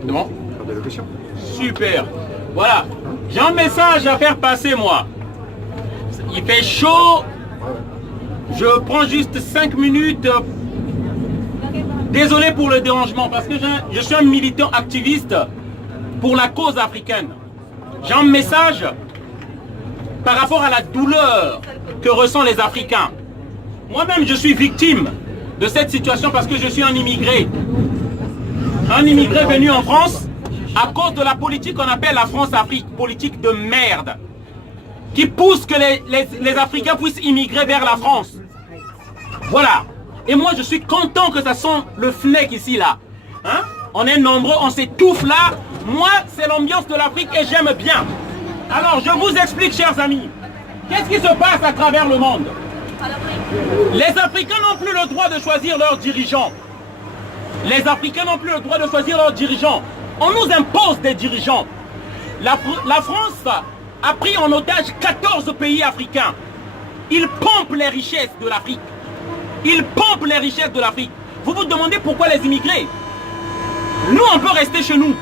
C'est bon? Carte d'allocation. Super. Voilà. J'ai un message à faire passer, moi. Il fait chaud. Je prends juste 5 minutes. Désolé pour le dérangement, parce que je suis un militant activiste pour la cause africaine. J'ai un message par rapport à la douleur que ressentent les Africains. Moi-même, je suis victime de cette situation parce que je suis un immigré. Un immigré venu en France à cause de la politique qu'on appelle la France-Afrique, politique de merde, qui pousse que les Africains puissent immigrer vers la France. Voilà. Et moi, je suis content que ça sent le FNEC ici, là. Hein? On est nombreux, on s'étouffe là. Moi, c'est l'ambiance de l'Afrique et j'aime bien. Alors, je vous explique, chers amis. Qu'est-ce qui se passe à travers le monde? Les Africains n'ont plus le droit de choisir leurs dirigeants. Les Africains n'ont plus le droit de choisir leurs dirigeants. On nous impose des dirigeants. La France a pris en otage 14 pays africains. Ils pompent les richesses de l'Afrique. Ils pompent les richesses de l'Afrique. Vous vous demandez pourquoi les immigrés? Nous, on peut rester chez nous.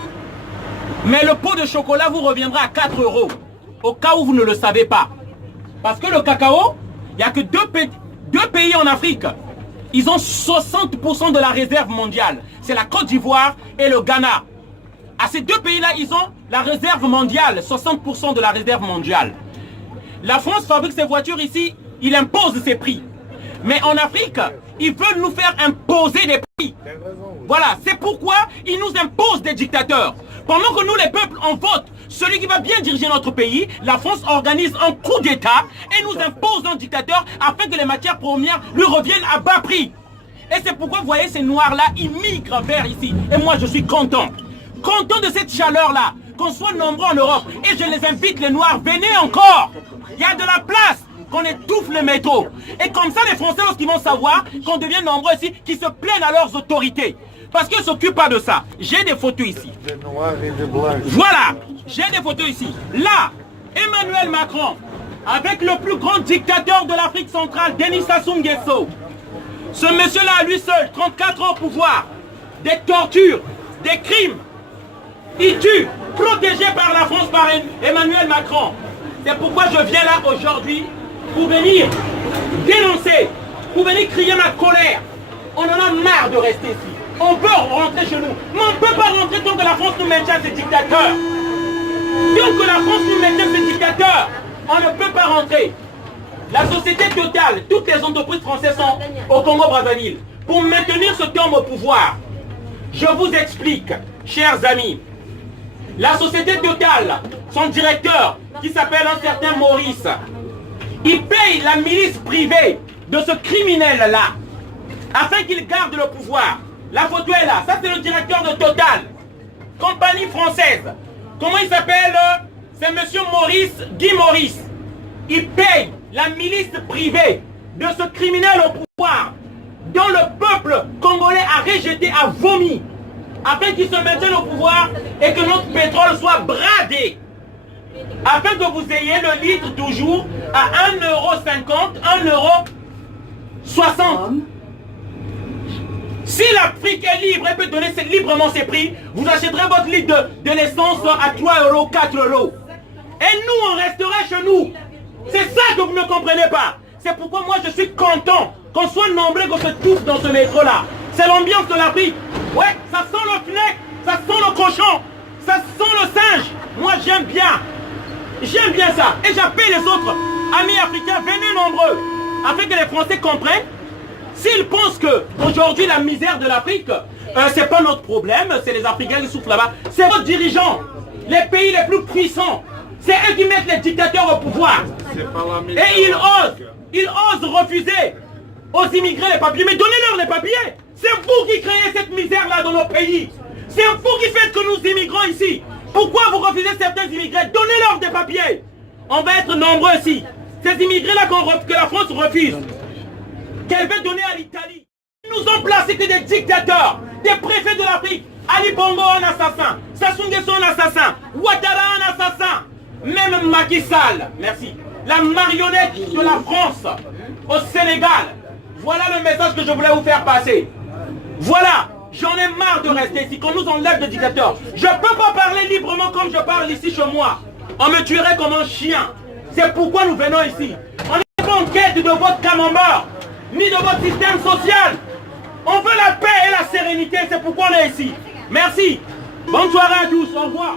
Mais le pot de chocolat vous reviendra à 4 €. Au cas où vous ne le savez pas. Parce que le cacao, il n'y a que deux pays en Afrique. Ils ont 60% de la réserve mondiale. C'est la Côte d'Ivoire et le Ghana. À ces deux pays-là, ils ont la réserve mondiale. 60% de la réserve mondiale. La France fabrique ses voitures ici. Il impose ses prix. Mais en Afrique, ils veulent nous faire imposer des prix. Voilà, c'est pourquoi ils nous imposent des dictateurs. Pendant que nous, les peuples, on vote celui qui va bien diriger notre pays, la France organise un coup d'État et nous impose un dictateur afin que les matières premières lui reviennent à bas prix. Et c'est pourquoi, vous voyez, ces noirs-là, ils migrent vers ici. Et moi, je suis content. Content de cette chaleur-là, qu'on soit nombreux en Europe. Et je les invite, les noirs, venez encore. Il y a de la place. Qu'on étouffe le métro. Et comme ça, les Français, lorsqu'ils vont savoir qu'on devient nombreux ici, qui se plaignent à leurs autorités. Parce qu'ils ne s'occupent pas de ça. J'ai des photos ici. Voilà, j'ai des photos ici. Là, Emmanuel Macron, avec le plus grand dictateur de l'Afrique centrale, Denis Sassou Nguesso. Ce monsieur-là, à lui seul, 34 ans au pouvoir, des tortures, des crimes. Il tue, protégé par la France, par Emmanuel Macron. C'est pourquoi je viens là aujourd'hui pour venir dénoncer, pour venir crier ma colère. On en a marre de rester ici. On veut rentrer chez nous. Mais on ne peut pas rentrer tant que la France nous maintient ses dictateurs. Tant que la France nous maintient ses dictateurs, on ne peut pas rentrer. La société Total, toutes les entreprises françaises sont au Congo-Brazzaville. Pour maintenir ce terme au pouvoir, je vous explique, chers amis. La société Total, son directeur, qui s'appelle un certain Maurice, il paye la milice privée de ce criminel-là, afin qu'il garde le pouvoir. La photo est là, ça c'est le directeur de Total, compagnie française. Comment il s'appelle? C'est monsieur Maurice, Guy Maurice. Il paye la milice privée de ce criminel au pouvoir, dont le peuple congolais a rejeté, a vomi, afin qu'il se maintienne au pouvoir et que notre pétrole soit bradé. Afin que vous ayez le litre toujours à 1,50 €, 1,60 €. Si l'Afrique est libre et peut donner librement ses prix, vous achèterez votre litre de l'essence à 3 €, 4 €. Et nous, on resterait chez nous. C'est ça que vous ne comprenez pas. C'est pourquoi moi, je suis content qu'on soit nombreux, qu'on se touffe dans ce métro-là. C'est l'ambiance de l'Afrique. Ouais, ça sent le FNEC, ça sent le cochon, ça sent le singe. Moi, j'aime bien. J'aime bien ça. Et j'appelle les autres amis africains, venez nombreux, afin que les Français comprennent. S'ils pensent que aujourd'hui la misère de l'Afrique, c'est pas notre problème, c'est les Africains qui souffrent là-bas, c'est vos dirigeants, les pays les plus puissants, c'est eux qui mettent les dictateurs au pouvoir. Et ils osent refuser aux immigrés les papiers. Mais donnez-leur les papiers. C'est vous qui créez cette misère-là dans nos pays. C'est vous qui faites que nous immigrons ici. Pourquoi vous refusez certains immigrés? Donnez-leur des papiers. On va être nombreux ici. Ces immigrés-là que la France refuse, qu'elle veut donner à l'Italie. Ils nous ont placé que des dictateurs, des préfets de l'Afrique. Ali Bongo un assassin, Sassou Nguesso un assassin, Ouattara un assassin, même Macky Sall, merci, la marionnette de la France au Sénégal. Voilà le message que je voulais vous faire passer. Voilà, J'en ai marre de rester ici, qu'on nous enlève de dictateur. Je ne peux pas parler librement comme je parle ici chez moi. On me tuerait comme un chien. C'est pourquoi nous venons ici. On n'est pas en quête de votre camembert, ni de votre système social. On veut la paix et la sérénité, c'est pourquoi on est ici. Merci. Bonne soirée à tous, au revoir.